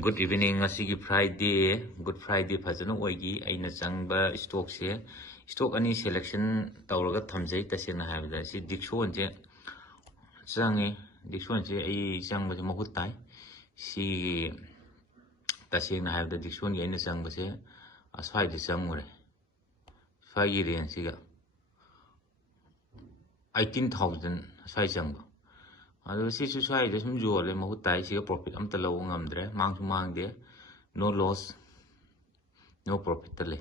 Good evening. Asigi Good Friday fazana oigi aina changba stock se stock ani selection tawraga thamjai tasena habda si Dixon je changi Dixon je ai changba je mahut tai si tasena habda Dixon ge aina changba se aswai de changure fai ren siga 18000 aswai changba ado si su sai de sum jo le mahut tai si profit am ta lo ngamdre mang su mang de no loss no profit ta le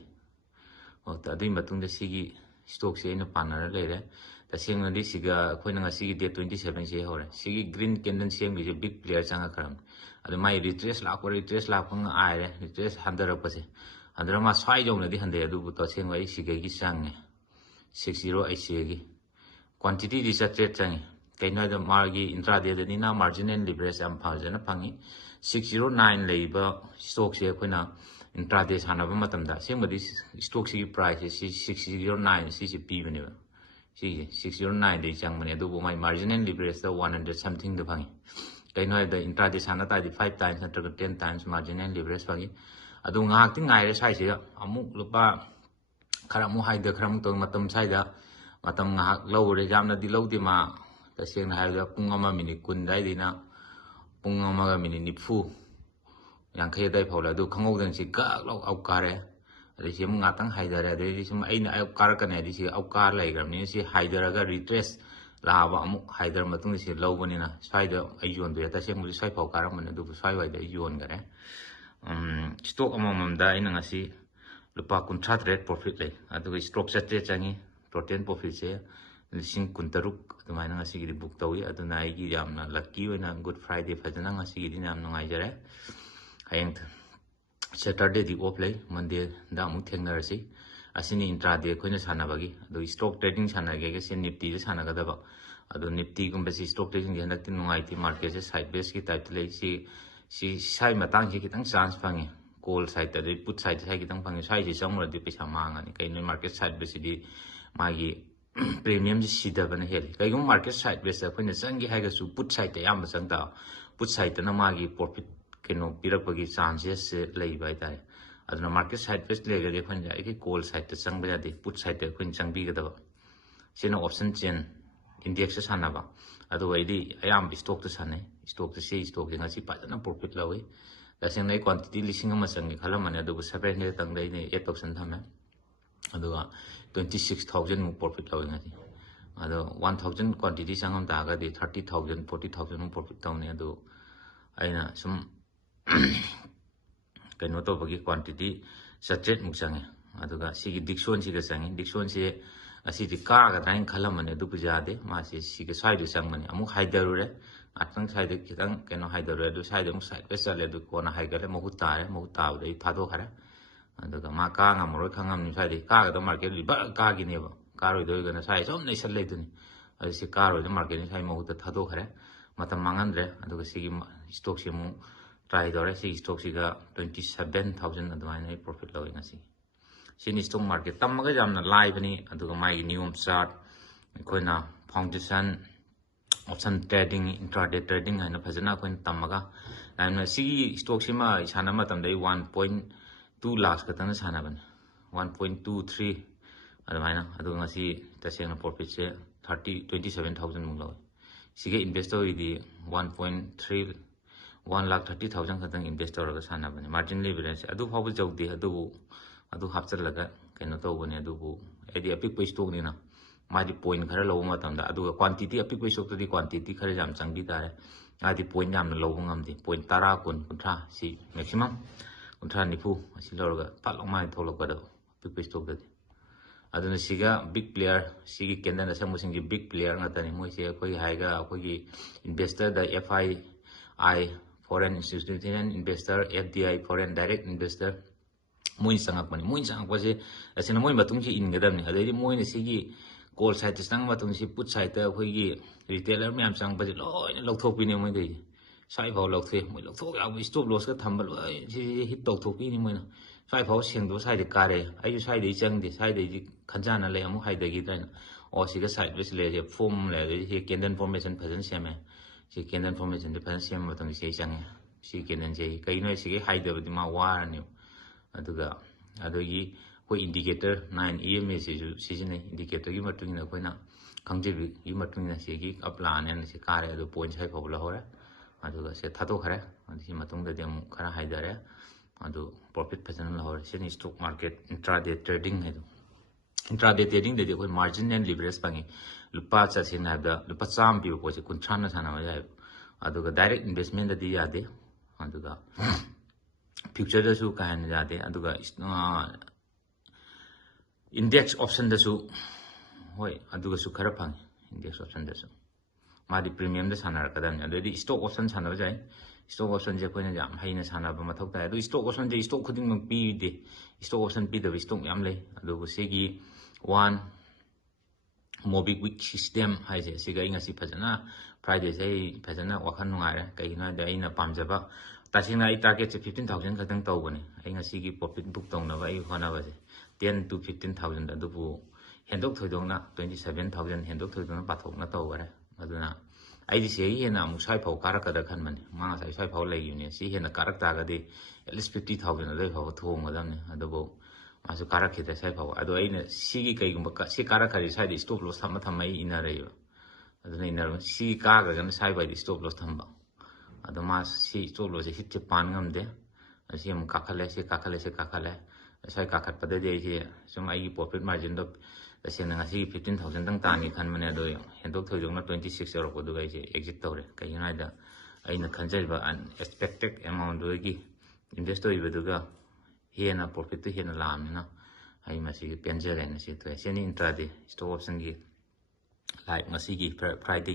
o ta dei matung de sigi stock se ina panar le re ta seng na di siga khoi na sigi de 27 se hore sigi green candle seng bi big player changa karam ado mai retrace la pang ai re retrace handara pa se andra ma sai jong na di hande adu bu to seng wai siga gi sang 60 se gi quantity di sa trade changi kaino da margi intraday da nina marginal leverage am phajana phangi 609 leiba stock se khoina intraday sanaba matamda sengmadi stock si price si 609 si p bane ba si 609 de changmane do mai marginal leverage da 100 something da phangi kaino da intraday sana ta di 5 times natra 10 times marginal leverage phangi adu ngak ti ngai re sai se amuk lupa kharamu haida kharamu to matam sai da matam ngak lo re jamna di lo di ma taseng hai da pung ama minit kun dai dina pung ama ga minit nifu yang khay dai phaula du khangau dang si ka lo au kare ri sim nga tang hai da re ri sim ai na au kar ka ne ri si au kar lai gram ni si hai da ga retrace la ba amu hai da matung si lo bani na sai da ai yon de taseng mu sai phau kar man du sai wai da yon ga re stock amam da ina ngasi lupa kuntrat rate profit lai adu stock sate changi total profit se lising kuntaruk tumaina ngasi gi book tawi aduna ai gi yamna lucky wena good friday fajana ngasi gi dinam ngai jare hayeng saturday di off lay monday da mu thengnar si asini intraday khoina sana bagi adu stock trading sana ge ge sen nifty sana ga da ba adu nifty gum besi stock trading ge nak tin ngai ti market se side base ki type lay si sai matang ki kitang chance phangi call side da put side sai kitang phangi sai ji chamra di pesa mangani kai no market side base di magi premium ji da bana hel kai gum market side base khoina changi ha ga su put side ya ma chang da put side na magi profit keno pirak pagi chances lei bai dai aduna market side base le ga de khon ja ki call side ta chang ba de put side ta khon chang bi ga da sino option chain index sa na ba adu wai di ayam stock ta sane stock ta sei stock nga si pa na profit lawi da seng nei quantity lising ma chang ni khala mane adu 7 ne tang dai ne 8 option thame adu 26,000 mu profit lawi nga si adu 1000 quantity sangam da ga de 30,000 40,000 mu profit taw ne adu aina sum kaino to bagi quantity sachet mu change aduga sigi Dixon si ga change Dixon si asi di ka ga dain khala mane du puja de ma si ga sai du sang mane amu haidaru re atang sai de kitang kaino haidaru du sai de mu sai pe sale du ko na haigale mo ta de tha do khare aduga ma ka nga mo khangam ni sai de ka ga do market li ba ka gi ne ba ka ro do ga na sai som nei sal le du ni asi ka ro de market ni sai mo ta tha do khare matam mangan re aduga sigi stock si mu try dore si stock si ga 27,000 adwaina profit lawi ngasi sini stock market tamaga jamna live ni aduga mai new chart koina foundation option trading intraday trading ana phajana koin tamaga na si stock sima isana matam dai 1.2 lakhs ka tana sana ban 1.23 adwaina aduga ngasi tasena profit se 27,000 mu lawi sige investor idi 1.3 1,30,000 khatang investor ga sana bane margin leverage adu phabu jawdi adu hapchal laga kaino to bane adu bu edi apik pay stock ni na madi point khara lo ma tam da adu quantity apik pay stock di quantity khara jam changdi tare adi point jam na lo ngam di point tara kun kuntra si maximum kuntra nifu asi lorga palong mai tholok ga do apik pay stock da aduna siga big player sigi kenda na samusing gi big player ngata ni moi se koi haiga koi investor da FII foreign institutional investor FDI foreign direct investor moi sangak mani moi sangak wase asina moi matung si ingadam ni adai moi ne sigi call side sang matung si put side ta koi gi retailer myam sang ba loi na lokthok pi ne moi dei sai phau lokthwe moi lokthok ya stop loss ka thambal si hit tok thok pi ni moi na sai phau seng do sai de kare ai sai de chang de sai de khanjana le amu hai de gi ta o siga side base le je form le je candle formation phajan seme si candle formation de phajan sem matung si chang ꯁꯤ ꯀꯦꯟꯗꯜꯁꯦ ꯀꯩꯅꯣ ꯁꯤꯒꯤ ꯍꯥꯏꯗꯕꯗꯤ ꯃꯥ ꯋꯥꯔꯅꯦꯕ ꯑꯗꯨꯒ ꯑꯗꯒꯤ ꯑꯩꯈꯣꯏ indicator 9 EMA ꯁꯤꯁꯨ ꯁꯤꯖꯤꯟꯅꯩ ꯏꯟꯗꯤꯀꯦꯇꯔꯒꯤ ꯃꯇꯨꯡ ꯏꯟꯅ ꯑꯩꯈꯣꯏꯅ ꯈꯪꯖꯕꯤꯒꯤ ꯃꯇꯨꯡ ꯏꯟꯅ ꯁꯤꯒꯤ ꯑꯞ ꯂꯥꯛꯑꯅꯦꯅ ꯁꯤ ꯀꯥꯔꯦ ꯑꯗꯨ ꯄꯣꯏꯟꯠ 6 ꯐꯥꯎꯕ ꯂꯧꯍꯧꯔꯦ ꯑꯗꯨꯒ ꯁꯤ ꯊꯥꯗꯣꯛꯈ꯭ꯔꯦ ꯑꯗꯨꯒꯤ ꯃꯇꯨꯡꯗꯗꯤ ꯑꯃꯨꯛ ꯈꯔ ꯍꯥꯏꯊꯔꯦ ꯑꯗꯨ ꯄ꯭ꯔꯣꯐꯤꯠ ꯐꯖꯅ ꯂꯧꯍꯧꯔꯦ ꯁꯤꯅꯤ ꯁ꯭ꯇꯣꯛ ꯃꯥꯔꯀꯦꯠ ꯏꯟꯇ꯭ꯔꯥꯗꯦ ꯇ꯭ꯔꯦꯗꯤꯡ ꯍꯥꯏꯗꯣ ꯏꯟꯇ꯭ꯔꯥꯗꯦ ꯇ꯭ꯔꯦꯗꯤꯡꯗꯗꯤ ꯑꯩꯈꯣꯏ ꯃꯥꯔꯖꯤꯟ ꯑꯦꯟड ꯂꯤꯚꯔꯦꯖ ꯐꯪꯉꯤ ꯂꯨꯄꯥ ꯆꯠꯁꯦꯡꯅ ꯍꯥꯏꯕꯗ ꯂꯨꯄꯥ 100 ꯄꯤꯕ ꯄꯣꯠꯁꯦ 30ꯅ ꯁꯥꯟꯅꯕ ꯌꯥꯏꯑꯕ ꯑꯗꯨꯒ ꯗꯥꯏꯔꯦꯛ ꯏꯟꯚꯦꯁꯃꯦꯟꯗꯗꯤ ꯌꯥꯗꯦ ꯑꯗꯨꯒ ꯐ꯭ꯌꯨꯆꯔꯗꯁꯨ ꯀꯥ ꯍꯦꯟꯅ ꯌꯥꯗꯦ ꯑꯗꯨꯒ ꯏꯟꯗꯦꯛꯁ ꯑꯣꯞꯁꯟꯗꯁꯨ ꯍꯣꯏ ꯑꯗꯨꯒꯁꯨ ꯈꯔ ꯐꯪꯉꯤ ꯏꯟꯗꯦꯛꯁ ꯑꯣꯞꯁꯟꯗꯁꯨ ꯃꯥꯗꯤ ꯄ꯭ꯔꯤꯃꯤꯌꯝꯗ ꯁꯥꯟꯅꯔꯛꯀꯗꯕꯅꯤ ꯑꯗꯨꯗꯩꯗꯤ ꯁ꯭ꯇꯣꯛ ꯑꯣꯞꯁꯟ ꯁꯥꯟꯅꯕ ꯌꯥꯏ ꯁ꯭ꯇꯣꯛ ꯑꯣꯞꯁꯟꯁꯦ ꯑꯩꯈꯣꯏꯅ ꯌꯥꯝ ꯍꯩꯅ ꯁꯥꯟꯅꯕ ꯃꯊꯧ ꯇꯥꯏ ꯑꯗꯨ ꯁ꯭ꯇꯣꯛ ꯑꯣꯞꯁꯟꯁꯦ ꯁ꯭ꯇꯣꯛ ꯈꯨꯗꯤꯡꯃꯛ ꯄꯤꯗꯦ ꯁ꯭ꯇꯣꯛ ꯑꯣꯞꯁꯟ ꯄꯤꯗꯕ ꯁ꯭ꯇꯣꯛ ꯃꯌꯥꯝ ꯂꯩ ꯑꯗꯨꯕꯨ ꯁꯤꯒꯤ ꯃꯣꯕꯤꯛ ꯋꯤꯛ ꯁꯤꯁꯇꯦꯝ ꯍꯥꯏꯁꯦ ꯁꯤꯒ ꯑꯩ ꯉꯁꯤ ꯐꯖꯅ ꯐ꯭ꯔꯥꯏꯗꯦꯁꯦ ꯑꯩ ꯐꯖꯅ ꯋꯥꯈꯜ ꯅꯨꯡꯉꯥꯏꯔꯦ ꯀꯩꯒꯤꯅꯣ ꯍꯥꯏꯕꯗ ꯑꯩꯅ ꯄꯥꯝꯖꯕ ꯇꯁꯦꯡꯅ ꯑꯩ ꯇꯥꯔꯒꯦꯠꯁꯦ 15,000 ꯈꯛꯇꯪ ꯇꯧꯕꯅꯦ ꯑꯩ ꯉꯁꯤꯒꯤ ꯄ꯭ꯔꯣꯐꯤꯠ ꯕꯨꯛ ꯇꯧꯅꯕ ꯑꯩ ꯍꯣꯠꯅꯕꯁꯦ 10 to 15,000 ꯑꯗꯨꯕꯨ ꯍꯦꯟꯗꯣꯛ ꯊꯣꯏꯗꯣꯛꯅ 27,000 ꯍꯦꯟꯗꯣꯛ ꯊꯣꯏꯗꯣꯛꯅ ꯄꯥꯊꯣꯛꯅ ꯇꯧꯈꯔꯦ ꯑꯗꯨꯅ ꯑꯩꯗꯤ ꯁꯤꯒꯤ ꯍꯦꯟꯅ ꯑꯃꯨꯛ ꯁ꯭ꯋꯥꯏ ꯐꯥꯎ ꯀꯥꯔꯛꯀꯗ꯭ꯔꯥ ꯈꯟꯕꯅꯤ ꯃꯥ ꯉꯁꯥꯏ ꯁ꯭ꯋꯥꯏ ꯐꯥꯎ ꯂꯩꯈꯤꯕꯅꯦ ꯁꯤ ꯍꯦꯟꯅ ꯀꯥꯔꯛ ꯇꯥꯔꯒꯗꯤ ꯑꯦꯠꯂꯤꯁ 50,000 ꯑꯗꯨꯋꯥꯏ ꯐꯥꯎꯕ ꯊꯣꯡꯒꯗꯕꯅꯤ ꯑꯗꯨꯕꯨ ꯃꯥꯁꯨ ꯀꯥꯔꯛꯈꯤꯗ꯭ꯔꯦ ꯁ꯭ꯋꯥꯏ ꯐꯥꯎꯕ ꯑꯗꯣ ꯑꯩꯅ ꯁꯤꯒꯤ ꯀꯩꯒꯨꯝꯕ ꯁꯤ ꯀꯥꯔꯛꯈ꯭ꯔꯗꯤ ꯁ꯭ꯋꯥꯏꯗ ꯁ꯭ꯇꯣꯞ ꯂꯣꯁ ꯊꯝꯃ ꯑꯩ ꯏꯟꯅꯔꯛꯏꯕ ꯑꯗꯨꯅ ꯏꯟꯅꯔꯕ ꯁꯤ ꯀꯥꯈ꯭ꯔꯒꯅ ꯁ꯭ꯋꯥꯏꯐꯥꯎꯗꯤ ꯁ꯭ꯇꯣꯞ ꯂꯣꯁ ꯊꯝꯕ ꯑꯗꯣ ꯃꯥ ꯁꯤ ꯁ꯭ꯇꯣꯞ ꯂꯣꯁꯁꯦ ꯍꯤꯠꯁꯦ ꯄꯥꯟ ꯉꯝꯗꯦ ꯁꯤ ꯑꯃꯨꯛ ꯀꯥꯈꯠꯂꯦ ꯁꯤ ꯀꯥꯈꯠꯂꯦ ꯁꯤ ꯀꯥꯈꯠꯂꯦ ꯁ꯭ꯋꯥꯏ ꯀꯥꯈꯠꯄꯗꯗꯤ ꯑꯩꯁꯦ ꯁꯨꯝ ꯑꯩꯒꯤ ꯄ꯭ꯔꯣꯐꯤꯠ ꯃꯥꯔꯖꯤꯟꯗꯣ ꯇꯁꯦꯡꯅ ꯉꯁꯤꯒꯤ 15,000ꯗꯪ ꯇꯥꯟꯒꯦ ꯈꯟꯕꯅꯦ ꯑꯗꯣ ꯍꯦꯟꯗꯣꯛ ꯊꯣꯏꯗꯣꯛꯅ 26 ꯌꯧꯔꯛꯄꯗꯨꯒ ꯑꯩꯁꯦ ꯑꯦꯛꯖꯤꯠ ꯇꯧꯔꯦ ꯀꯩꯒꯤꯅꯣ ꯍꯥꯏꯕꯗ ꯑꯩꯅ ꯈꯟꯖꯔꯤꯕ ꯑꯟꯑꯦꯛꯁꯄꯦꯛꯇꯦꯠ ꯑꯦꯃꯥꯎꯟꯗꯨꯗꯒꯤ ꯏꯟꯚꯦꯁ ꯇꯧꯔꯤꯕꯗꯨꯒ ꯍꯦꯟꯅ ꯄ꯭ꯔꯣꯐꯤꯠꯇꯨ ꯍꯦꯟꯅ ꯂꯥꯛꯑꯕꯅꯤꯅ ꯑꯩ ꯃꯁꯤꯒꯤ ꯄꯦꯟꯖꯔꯦ ꯉꯁꯤ ꯊꯣꯛꯑꯦ ꯁꯤꯅꯤ ꯏꯟꯇ꯭ꯔꯥꯗꯦ ꯁ꯭ꯇꯣꯛ ꯑꯣꯞꯁꯟꯒꯤ ꯂꯥꯏꯚ ꯉꯁꯤꯒꯤ ꯐ꯭ꯔꯥꯏꯗꯦ